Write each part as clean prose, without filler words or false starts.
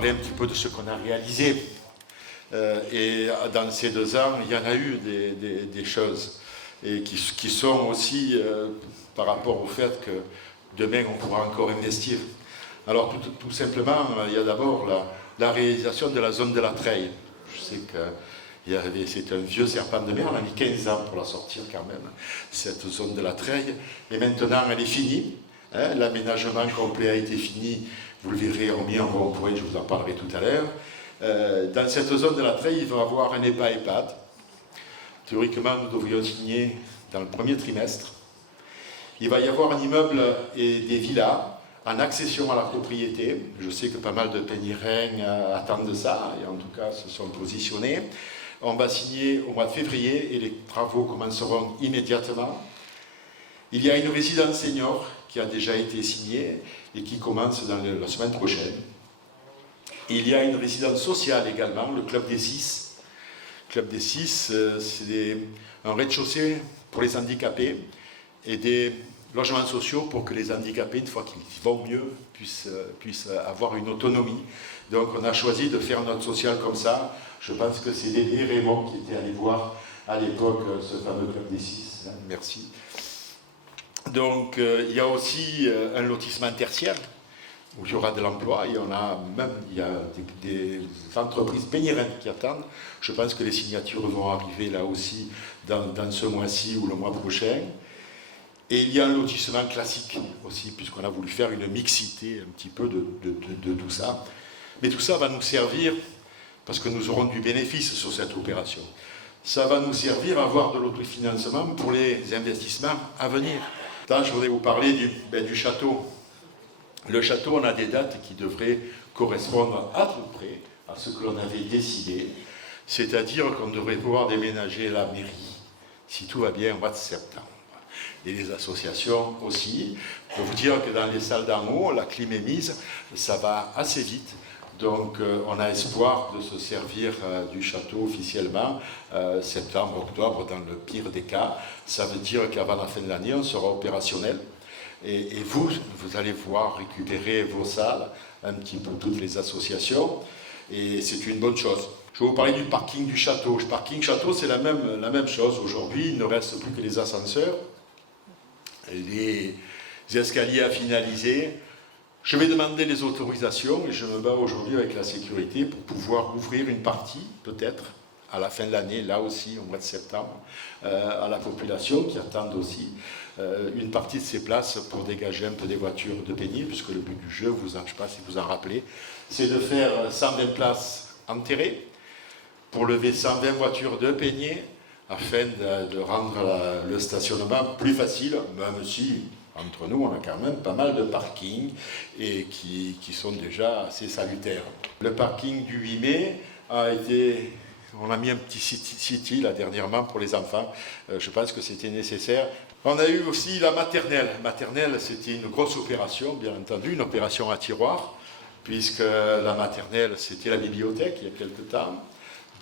parler un petit peu de ce qu'on a réalisé. Et dans ces 2 ans, il y en a eu des choses et qui sont aussi par rapport au fait que demain on pourra encore investir. Alors tout simplement, il y a d'abord la réalisation de la zone de la Treille. Je sais que c'est un vieux serpent de mer, on a mis 15 ans pour la sortir quand même, cette zone de la Treille, et maintenant elle est finie. Hein, l'aménagement complet a été fini, vous le verrez, remis en rond-point, je vous en parlerai tout à l'heure. Dans cette zone de la Treille, il va y avoir un EHPAD. Théoriquement, nous devrions signer dans le premier trimestre. Il va y avoir un immeuble et des villas en accession à la propriété. Je sais que pas mal de Pénirins attendent ça, et en tout cas se sont positionnés. On va signer au mois de février, et les travaux commenceront immédiatement. Il y a une résidence senior qui a déjà été signée, et qui commence dans la semaine prochaine. Il y a une résidence sociale également, le Club des 6. Le Club des 6, c'est un rez-de-chaussée pour les handicapés et des logements sociaux pour que les handicapés, une fois qu'ils vont mieux, puissent avoir une autonomie. Donc on a choisi de faire notre social comme ça. Je pense que c'est Dédé Raymond qui était allé voir à l'époque ce fameux Club des 6. Merci. Donc il y a aussi un lotissement tertiaire où il y aura de l'emploi, et il y a des entreprises pénirènes qui attendent. Je pense que les signatures vont arriver là aussi dans ce mois-ci ou le mois prochain. Et il y a un lotissement classique aussi, puisqu'on a voulu faire une mixité un petit peu de tout ça. Mais tout ça va nous servir, parce que nous aurons du bénéfice sur cette opération. Ça va nous servir à avoir de l'autofinancement pour les investissements à venir. Là, je voudrais vous parler du château. Le château, on a des dates qui devraient correspondre à peu près à ce que l'on avait décidé, c'est-à-dire qu'on devrait pouvoir déménager la mairie, si tout va bien, au mois de septembre. Et les associations aussi. Pour vous dire que dans les salles d'en haut, la clim est mise, ça va assez vite. Donc on a espoir de se servir du château officiellement septembre, octobre, dans le pire des cas. Ça veut dire qu'avant la fin de l'année, on sera opérationnel. Et vous allez pouvoir récupérer vos salles, un petit peu toutes les associations, et c'est une bonne chose. Je vais vous parler du parking du château. Le parking château, c'est la même chose. Aujourd'hui, il ne reste plus que les ascenseurs, les escaliers à finaliser. Je vais demander les autorisations, et je me bats aujourd'hui avec la sécurité pour pouvoir ouvrir une partie, peut-être, à la fin de l'année, là aussi, au mois de septembre, à la population qui attend aussi une partie de ces places pour dégager un peu des voitures de Peigny, puisque le but du jeu, je ne sais pas si vous en rappelez, c'est de faire 120 places enterrées pour lever 120 voitures de Peigny, afin de rendre le stationnement plus facile, même si, entre nous, on a quand même pas mal de parkings et qui sont déjà assez salutaires. Le parking du 8 mai a été... On a mis un petit city là dernièrement pour les enfants. Je pense que c'était nécessaire. On a eu aussi la maternelle. Maternelle, c'était une grosse opération, bien entendu, une opération à tiroir, puisque la maternelle, c'était la bibliothèque il y a quelque temps.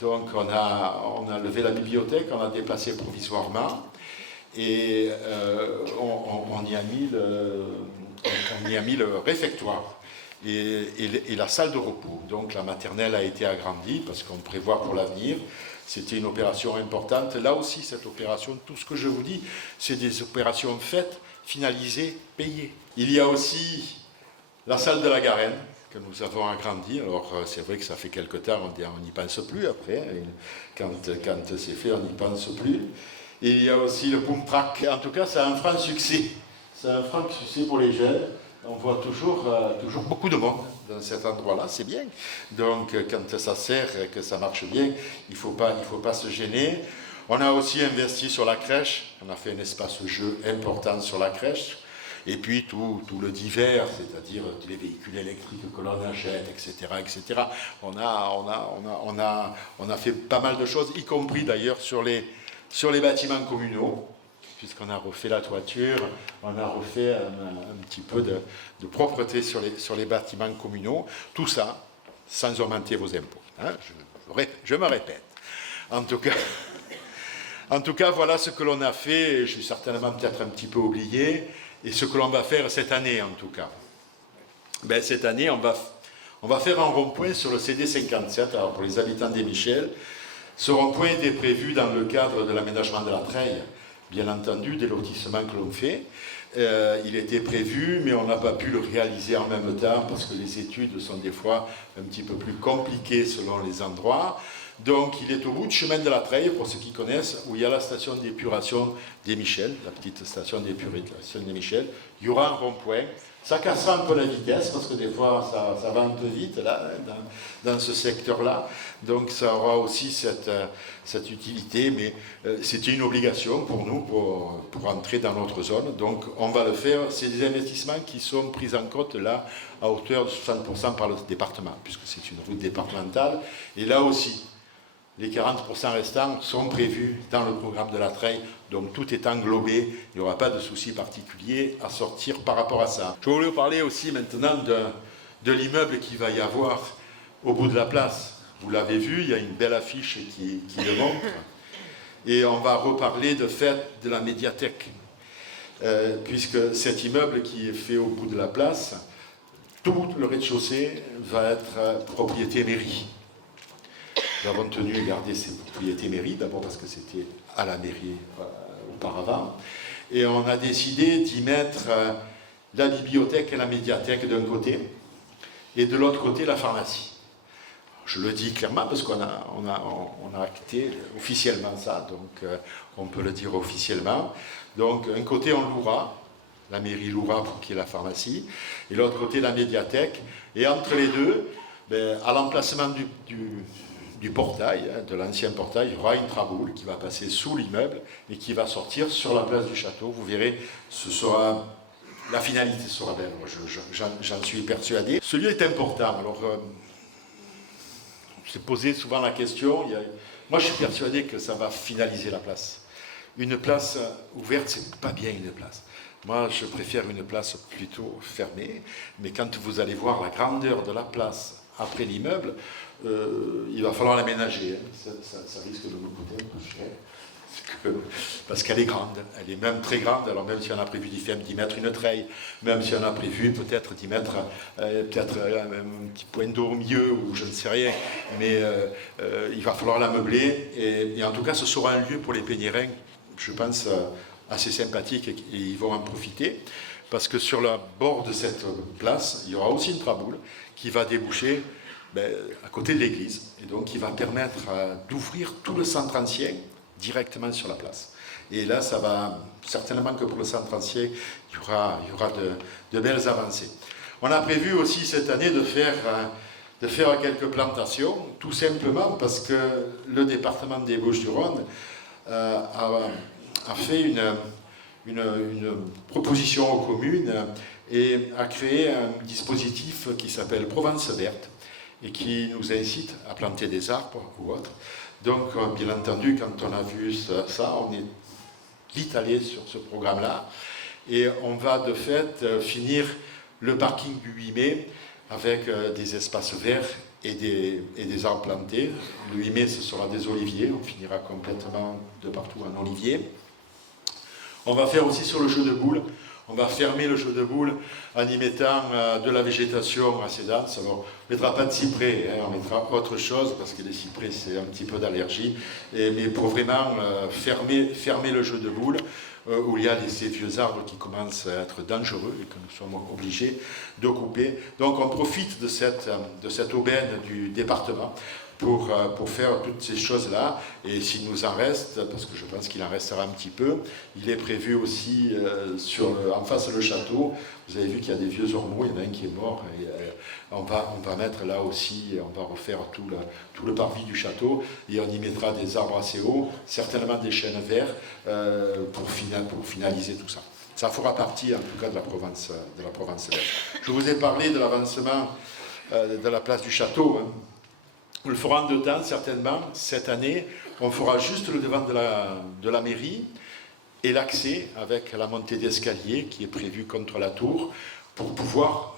Donc on a levé la bibliothèque, on a déplacé provisoirement, et on y a mis le réfectoire. Et la salle de repos. Donc la maternelle a été agrandie parce qu'on prévoit pour l'avenir. C'était une opération importante. Là aussi, cette opération, tout ce que je vous dis, c'est des opérations faites, finalisées, payées. Il y a aussi la salle de la Garenne que nous avons agrandie. Alors c'est vrai que ça fait quelque temps, on n'y pense plus après. Quand c'est fait, on n'y pense plus. Et il y a aussi le boom track. En tout cas, c'est un franc succès. C'est un franc succès pour les jeunes. On voit toujours beaucoup de monde dans cet endroit-là, c'est bien. Donc, quand ça sert et que ça marche bien, il ne faut pas se gêner. On a aussi investi sur la crèche. On a fait un espace jeu important sur la crèche. Et puis, tout le divers, c'est-à-dire les véhicules électriques que l'on achète, etc., etc. On a fait pas mal de choses, y compris d'ailleurs sur les bâtiments communaux, puisqu'on a refait la toiture, on a refait un petit peu de propreté sur les bâtiments communaux, tout ça sans augmenter vos impôts. Hein, je me répète. En tout cas, voilà ce que l'on a fait, je suis certainement peut-être un petit peu oublié, et ce que l'on va faire cette année en tout cas. Cette année, On va faire un rond-point sur le CD 57, alors pour les habitants des Michel. Ce rond-point était prévu dans le cadre de l'aménagement de la Treille, bien entendu, des lotissements que l'on fait. Il était prévu, mais on n'a pas pu le réaliser en même temps parce que les études sont des fois un petit peu plus compliquées selon les endroits. Donc il est au bout du chemin de la Treille, pour ceux qui connaissent, où il y a la station d'épuration des Michel, la petite station d'épuration des Michel. Il y aura un rond-point. Ça cassera un peu la vitesse, parce que des fois, ça va un peu vite, là, dans ce secteur-là. Donc, ça aura aussi cette utilité, mais c'était une obligation pour nous, pour entrer dans notre zone. Donc, on va le faire. C'est des investissements qui sont pris en compte, là, à hauteur de 60% par le département, puisque c'est une route départementale. Et là aussi, les 40% restants sont prévus dans le programme de la Treille, donc tout est englobé, il n'y aura pas de souci particulier à sortir par rapport à ça. Je voulais vous parler aussi maintenant de l'immeuble qu'il va y avoir au bout de la place. Vous l'avez vu, il y a une belle affiche qui le montre. Et on va reparler de fait de la médiathèque, puisque cet immeuble qui est fait au bout de la place, tout le rez-de-chaussée va être propriété mairie. Nous avons tenu à garder ces propriétés mairie, d'abord parce que c'était à la mairie auparavant, et on a décidé d'y mettre la bibliothèque et la médiathèque d'un côté, et de l'autre côté la pharmacie. Je le dis clairement parce qu'on a acté officiellement ça, donc on peut le dire officiellement. Donc un côté on louera, la mairie louera pour qu'il y ait la pharmacie, et l'autre côté la médiathèque, et entre les deux, à l'emplacement du portail, de l'ancien portail, il y aura une traboule qui va passer sous l'immeuble et qui va sortir sur la place du château. Vous verrez, la finalité sera belle, j'en suis persuadé. Ce lieu est important. Alors, on s'est posé souvent la question, moi je suis persuadé que ça va finaliser la place. Une place ouverte, c'est pas bien une place. Moi, je préfère une place plutôt fermée, mais quand vous allez voir la grandeur de la place après l'immeuble, il va falloir l'aménager. Ça risque de nous coûter un peu cher. Parce qu'elle est grande, elle est même très grande. Alors même si on a prévu d'y mettre une treille, même si on a prévu peut-être d'y mettre un petit point d'eau au milieu, ou je ne sais rien, mais il va falloir la meubler. Et en tout cas, ce sera un lieu pour les Pénérins, je pense, assez sympathique, et ils vont en profiter. Parce que sur le bord de cette place, il y aura aussi une traboule qui va déboucher à côté de l'église, et donc qui va permettre d'ouvrir tout le centre ancien directement sur la place. Et là, ça va, certainement que pour le centre ancien, il y aura de belles avancées. On a prévu aussi cette année de faire quelques plantations, tout simplement parce que le département des Bouches-du-Rhône a fait une proposition aux communes et a créé un dispositif qui s'appelle Provence Verte, et qui nous incite à planter des arbres ou autres. Donc, bien entendu, quand on a vu ça, on est vite allé sur ce programme-là, et on va de fait finir le parking du 8 mai avec des espaces verts et des arbres plantés. Le 8 mai, ce sera des oliviers, on finira complètement de partout en olivier. On va faire aussi sur le jeu de boules. On va fermer le jeu de boules en y mettant de la végétation assez dense. Alors, on ne mettra pas de cyprès, on mettra autre chose, parce que les cyprès, c'est un petit peu d'allergie. Mais pour vraiment fermer le jeu de boules, où il y a ces vieux arbres qui commencent à être dangereux et que nous sommes obligés de couper. Donc, on profite de cette aubaine du département pour faire toutes ces choses-là. Et s'il nous en reste, parce que je pense qu'il en restera un petit peu, il est prévu aussi en face du château. Vous avez vu qu'il y a des vieux ormeaux, il y en a un qui est mort. Et, on va mettre là aussi, on va refaire tout le parvis du château, et on y mettra des arbres assez hauts, certainement des chênes verts, pour finaliser tout ça. Ça fera partie en tout cas de la Provence verte. Je vous ai parlé de l'avancement de la place du château. On le fera en deux temps, certainement. Cette année, on fera juste le devant de la mairie et l'accès avec la montée d'escalier qui est prévue contre la tour pour pouvoir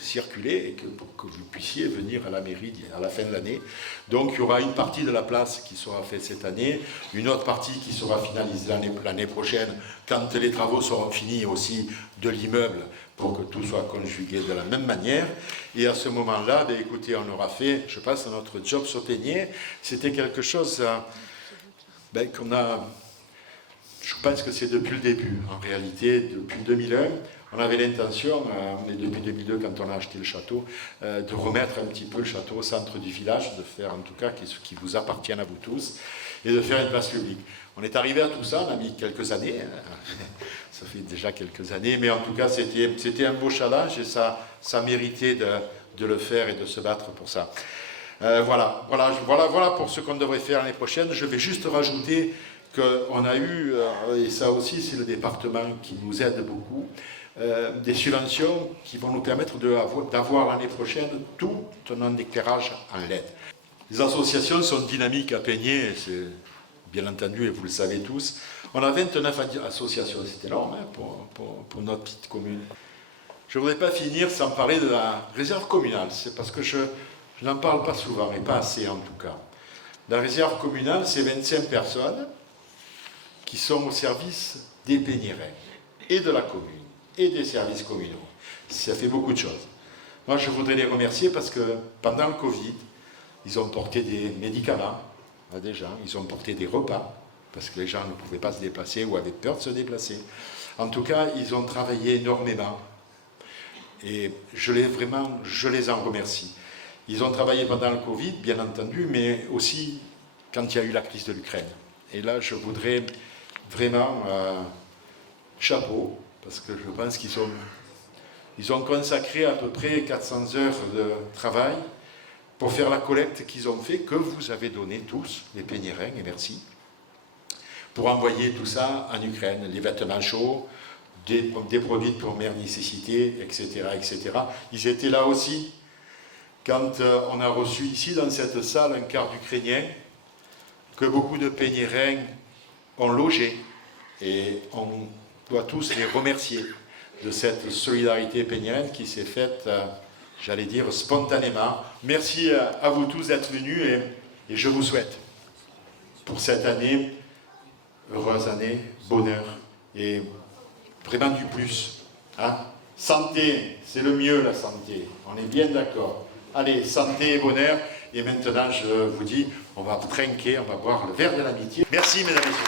circuler et pour que vous puissiez venir à la mairie à la fin de l'année. Donc il y aura une partie de la place qui sera faite cette année, une autre partie qui sera finalisée l'année prochaine quand les travaux seront finis aussi de l'immeuble pour que tout soit conjugué de la même manière. Et à ce moment-là, ben, écoutez, on aura fait, je pense, notre job Sautenier. C'était quelque chose ben, qu'on a... Je pense que c'est depuis le début, en réalité, depuis 2001. On avait l'intention, mais depuis 2002, quand on a acheté le château, de remettre un petit peu le château au centre du village, de faire en tout cas qui vous appartienne à vous tous, et de faire une place publique. On est arrivé à tout ça, on a mis quelques années, ça fait déjà quelques années, mais en tout cas c'était un beau challenge et ça méritait de le faire et de se battre pour ça. Voilà pour ce qu'on devrait faire l'année prochaine. Je vais juste rajouter qu'on a eu, et ça aussi c'est le département qui nous aide beaucoup, des subventions qui vont nous permettre d'avoir l'année prochaine tout un éclairage en LED. Les associations sont dynamiques à Peigné, c'est bien entendu, et vous le savez tous. On a 29 associations, c'est énorme hein, pour notre petite commune. Je ne voudrais pas finir sans parler de la réserve communale, c'est parce que je n'en parle pas souvent, et pas assez en tout cas. La réserve communale, c'est 25 personnes qui sont au service des Peignérains et de la commune et des services communaux. Ça fait beaucoup de choses. Moi, je voudrais les remercier parce que pendant le Covid, ils ont porté des médicaments à des gens, ils ont porté des repas parce que les gens ne pouvaient pas se déplacer ou avaient peur de se déplacer. En tout cas, ils ont travaillé énormément et je les en remercie. Ils ont travaillé pendant le Covid, bien entendu, mais aussi quand il y a eu la crise de l'Ukraine. Et là, je voudrais vraiment chapeau, parce que je pense qu'ils ont consacré à peu près 400 heures de travail pour faire la collecte qu'ils ont fait, que vous avez donné tous, les Peignérains, et merci, pour envoyer tout ça en Ukraine, les vêtements chauds, des produits de première nécessité, etc., etc. Ils étaient là aussi quand on a reçu ici, dans cette salle, un quart d'Ukrainiens, que beaucoup de Peignérains ont logé, et on doit tous les remercier de cette solidarité peignéraine qui s'est faite, j'allais dire, spontanément. Merci à vous tous d'être venus et je vous souhaite pour cette année, heureuse année, bonheur et vraiment du plus. Hein? Santé, c'est le mieux la santé, on est bien d'accord. Allez, santé et bonheur. Et maintenant, je vous dis, on va trinquer, on va boire le verre de l'amitié. Merci, mesdames et messieurs.